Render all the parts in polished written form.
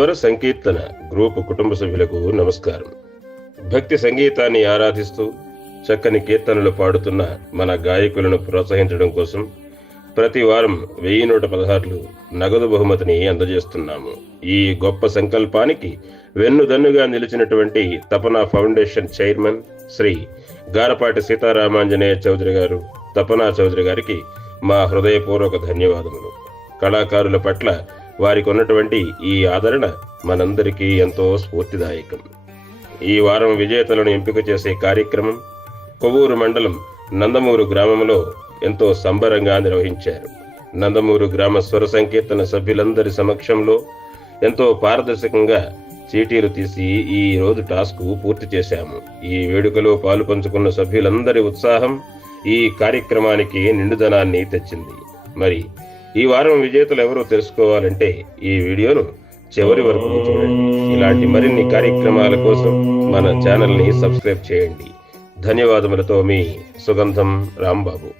స్వర సంకీర్తన గ్రూపు కుటుంబ సభ్యులకు నమస్కారం. భక్తి సంగీతాన్ని ఆరాధిస్తూ చక్కని కీర్తనలు పాడుతున్న మన గాయకులను ప్రోత్సహించడం కోసం ప్రతి వారం 1116 నగదు బహుమతిని అందజేస్తున్నాము. ఈ గొప్ప సంకల్పానికి వెన్నుదన్నుగా నిలిచినటువంటి తపనా ఫౌండేషన్ చైర్మన్ శ్రీ గారపాటి సీతారామాంజనేయ చౌదరి గారు, తపనా చౌదరి గారికి మా హృదయపూర్వక ధన్యవాదములు. కళాకారుల పట్ల వారికి ఉన్నటువంటి ఈ ఆదరణ మనందరికీ ఎంతో స్ఫూర్తిదాయకం. ఈ వారం విజేతలను ఎంపిక చేసే కార్యక్రమం కొవ్వూరు మండలం నందమూరు గ్రామంలో ఎంతో సంబరంగా నిర్వహించారు. నందమూరు గ్రామ స్వర సంకీర్తన సభ్యులందరి సమక్షంలో ఎంతో పారదర్శకంగా చీటీలు తీసి ఈ రోజు టాస్క్ పూర్తి చేశాము. ఈ వేడుకలో పాలు పంచుకున్న సభ్యులందరి ఉత్సాహం ఈ కార్యక్రమానికి నిండుదనాన్ని తెచ్చింది. మరి ఈ వారం విజేతలు ఎవరో తెలుసుకోవాలంటే ఈ వీడియోను చివరి వరకు చూడండి. ఇలాంటి మరిన్ని కార్యక్రమాల కోసం మన ఛానల్ని సబ్స్క్రైబ్ చేయండి. ధన్యవాదములతో మీ సుగంధం రాంబాబు.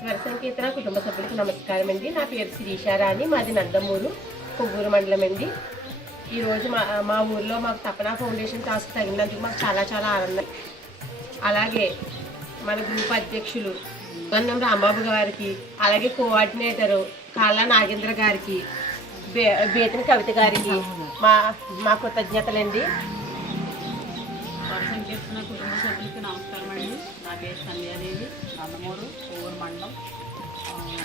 స్వర సంకీర్తన కుటుంబ సభ్యులకు నమస్కారం అండి. నా పేరు శ్రీశారాణి, మాది నందమూరు కొవ్వూరు మండలం అండి. ఈరోజు మా ఊర్లో మాకు తపనా ఫౌండేషన్ టాస్క్ తగినందుకు మాకు చాలా చాలా ఆనందం. అలాగే మన గ్రూప్ అధ్యక్షులు గన్నం రాంబాబు గారికి, అలాగే కోఆర్డినేటరు కాళ్ళ నాగేంద్ర గారికి, బేతన కవిత గారికి మా కృతజ్ఞతలండి. స్వర సంకీర్తన కుటుంబ సభ్యులకి నమస్కారం అండి. నా పేరు సంధ్యాదేవి, నందమూరు కొవ్వూరు మండలం.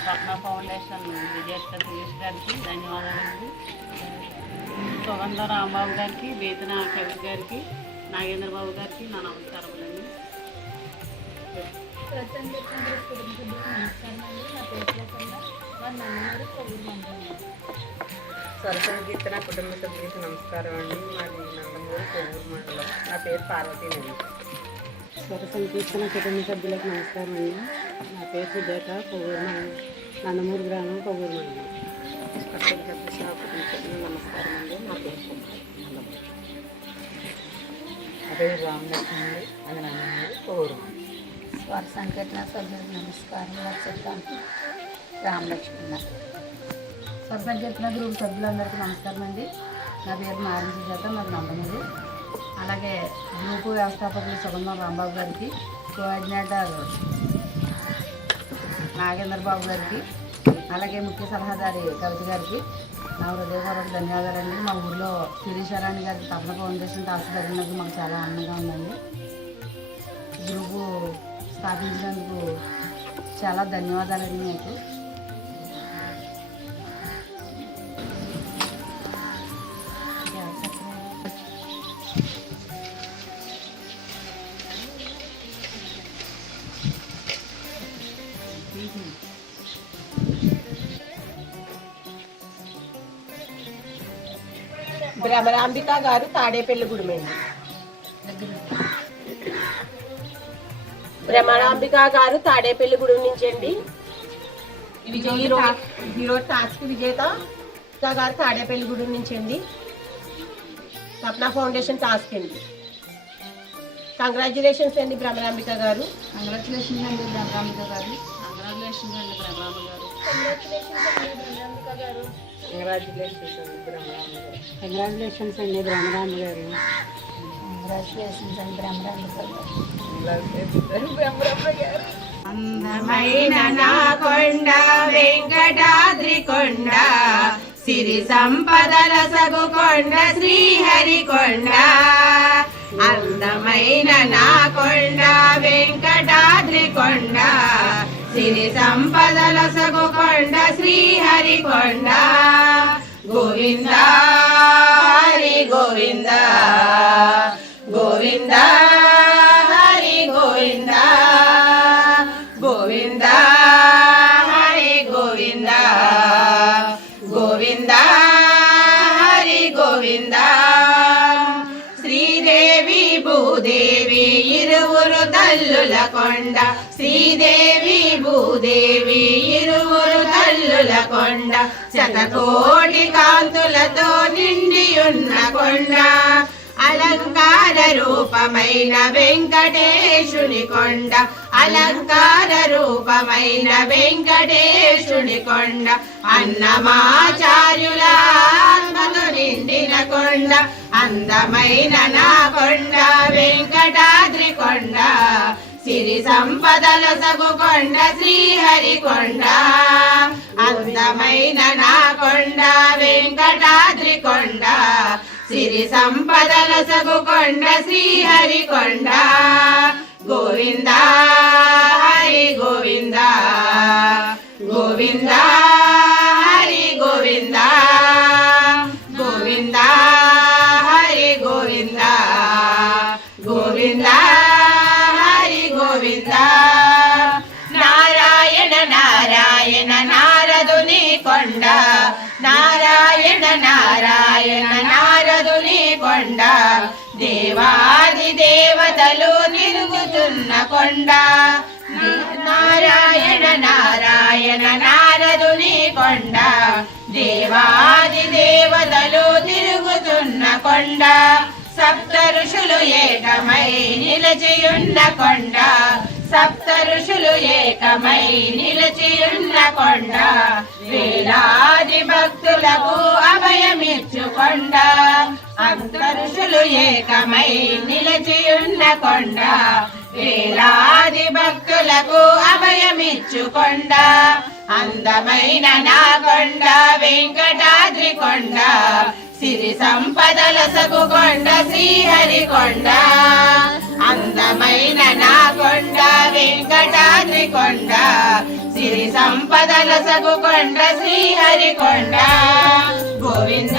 తపనా ఫౌండేషన్ విజేత సురేష్ గారికి ధన్యవాదాలండి. సుగంధ రాంబాబు గారికి, బేతన కవిత గారికి, నాగేంద్ర బాబు గారికి నా నమస్కారములండి. స్వర సంకీర్తన కుటుంబ సభ్యులకు నమస్కారం అండి. మాది నందమూరు కొవ్వూరు మండలం. నా పేరు పార్వతీదేవి. స్వర సంకీర్తన కుటుంబ సభ్యులకు నమస్కారం అండి. నా పేరు సుజాత, కొవ్వూరు మండలం, నందమూరు గ్రామం, కొవ్వూరు మండలం. స్వర సంకీర్తన కుటుంబ సభ్యులకు నమస్కారం అండి. నా పేరు నందమూరు. నా పేరు రామలక్ష్మి, అది నందమూరు కొవ్వూరు మండలం. స్వర సంకీర్తన సభ్యులకు నమస్కారం. చెప్తాను రామలక్ష్మి. స్వర సంకీర్తన గ్రూప్ సభ్యులందరికీ నమస్కారం అండి. నా పేరు నారాయణ సుజాత, మాది నందమూరు. అలాగే గ్రూపు వ్యవస్థాపకులు సుగంధం రాంబాబు గారికి, కోఆర్డినేటర్ నాగేంద్ర బాబు గారికి, అలాగే ముఖ్య సలహాదారి కవిత గారికి నా హృదయపూర్వక ధన్యవాదాలండి. మా ఊళ్ళో శిరీశారాణి గారికి తపన ఫౌండేషన్ టాస్క్ జరిగినందుకు మాకు చాలా ఆనందంగా ఉందండి. గ్రూపు స్థాపించినందుకు చాలా ధన్యవాదాలండి మీకు. భ్రమరాంబిక గారు తాడేపల్లిగూడెం అండి. భ్రమరాంబిక గారు తాడేపల్లిగూడెం నుంచి అండి. ఈరోజు టాస్క్ విజేత గారు తాడేపల్లిగూడెం నుంచి అండి. తపనా ఫౌండేషన్ టాస్క్ అండి. కంగ్రాచులేషన్స్ అండి భ్రమరాంబిక గారు. కంగ్రాచులేషన్స్ అండి భ్రమరాంబిక గారు. కంగ్రాచులేషన్స్ అండి భ్రమరాంబిక గారు. కంగ్రాచులేషన్స్ అండి బ్రహ్మరామ గారు. కంగ్రాచులేషన్స్ అండి భ్రమరాంబ గారు. కంగ్రాచులేషన్స్ అండి బ్రహ్మరామ గారు. అందమైన నా కొండ వెంకటాద్రి కొండ, సిరి సంపదల సగు కొండ శ్రీహరి కొండ. అందమైన నా కొండ వెంకటాద్రి కొండ, సిరి సంపదల సగు కొండ శ్రీహరి కొండ. గోవింద హరి గోవింద, గోవింద హరి గోవింద, గోవింద హరి గోవింద, గోవింద హరి గోవింద. శ్రీదేవి భూదేవి ఇరువురు తల్లుల కొండ, శ్రీదేవి భూదేవి ఇరువురు తల్లుల కొండ. శతకోటి కాంతులతో నిండియున్న కొండ, అలంకార రూపమైన వెంకటేశుని కొండ, అలంకార రూపమైన వెంకటేశుని కొండ. అన్నమాచార్యుల వెలసిన కొండ అందమైన నా కొండ వెంకటాద్రి కొండ సిరి సంపదల సగు కొండ శ్రీహరి కొండ అందమైన నా కొండ వెంకటాద్రి కొండ సిరి సంపదల సగు కొండ శ్రీహరి కొండ గోవింద హరి గోవింద గోవింద హరి గోవింద గోవింద హరి గోవింద గోవింద హరి గోవింద నారాయణ నారాయణ నారదుని కొండ నారాయణ నారాయణ నారదుని కొండ దేవాది దేవతలు నిలుగుతున్న కొండ నారాయణ నారాయణ నారదుని కొండ దేవాది దేవతలు తిరుగుతున్న కొండ సప్త ఋషులు ఏకమై నిలచియున్న కొండ సప్త ఋషులు ఏకమై నిలచియున్న కొండ వేలాది భక్తులకు అభయమిచ్చు కొండ సప్త ఋషులు ఏకమై నిలచియున్న కొండ వేలాది భక్తులకు అభయమిచ్చు కొండ అందమైన నా కొండ వెంకటాద్రి కొండ సిరి సంపదల సగు కొండ శ్రీహరి కొండ అందమైన నా కొండ వెంకటాద్రి కొండ సిరి సంపదల సగు కొండ శ్రీహరి కొండ గోవింద